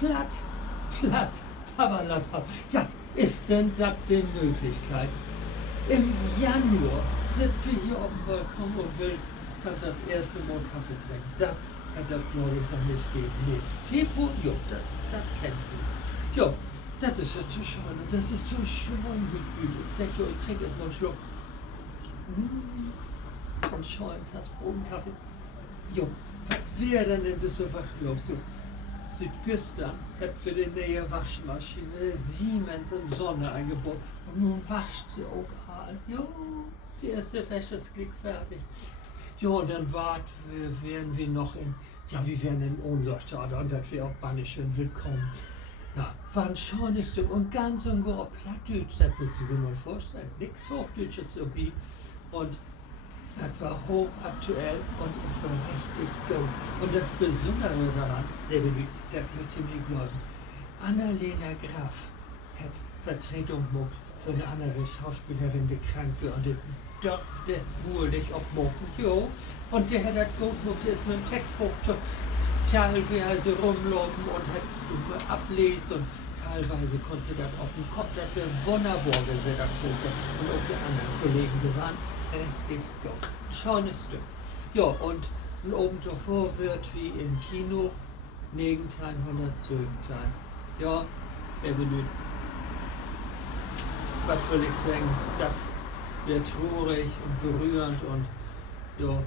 platt, platt, papalapap. Ja, ist denn das die Möglichkeit? Im Januar sind wir hier auf dem Balkon und kann das erste Mal Kaffee trinken. Das hat das noch nicht gegeben. Nee. Februar, ja, das kennt ihr. Ja, das ist ja zu schön. Und das ist so schön mit Ich sag ja, ich trinke erst mal einen Schluck. Und schön, das Bodenkaffee. Jo, was wäre denn in Düsseldorf los? So, Südgüstern hat für die neue Waschmaschine Siemens im Sonne eingebaut. Und nun wascht sie auch all. Jo, die erste Wäsche ist gleich fertig. Ja, und dann wären wir noch wir wären in Ohnsorgstade und das wäre auch bannig schön willkommen. Ja, war ein schönes Stück und ganz und gar Plattdeutsch, das müssen Sie sich mal vorstellen. Nichts Hochdeutsches so wie. Und das war hochaktuell und es war richtig gut. Und das Besondere daran, das möchte ich nicht glauben, Annalena Graf hat Vertretung gemacht für eine andere Schauspielerin, die krank war. Und die durfte es wohl nicht abmachen. Jo. Und der hat das gut gemacht, der ist mit dem Textbuch teilweise rumlaufen und hat ablesen und teilweise konnte das auf dem Kopf, das wäre wunderbar, wenn sie das konnte. Und auch die anderen Kollegen, die waren richtig gut. Schönes Stück. Ja, und oben davor wird wie im Kino Negenteil 107 sein. Ja, was will ich sagen, das wäre traurig und berührend und ja,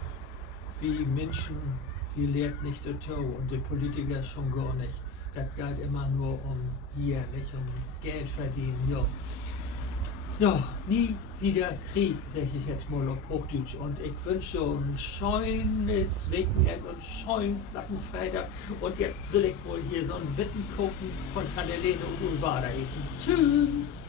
wie Menschen, wie lehrt nicht der Tau und die Politiker schon gar nicht. Das geht immer nur um hier, nicht um Geld verdienen, ja. Ja, nie wieder Krieg, sag ich jetzt mal auf Hochdeutsch. Und ich wünsche ein schönes Wochenende und schönen Plattenfreitag. Und jetzt will ich wohl hier so ein Witten gucken von Tante Lene und Ulvada. Tschüss!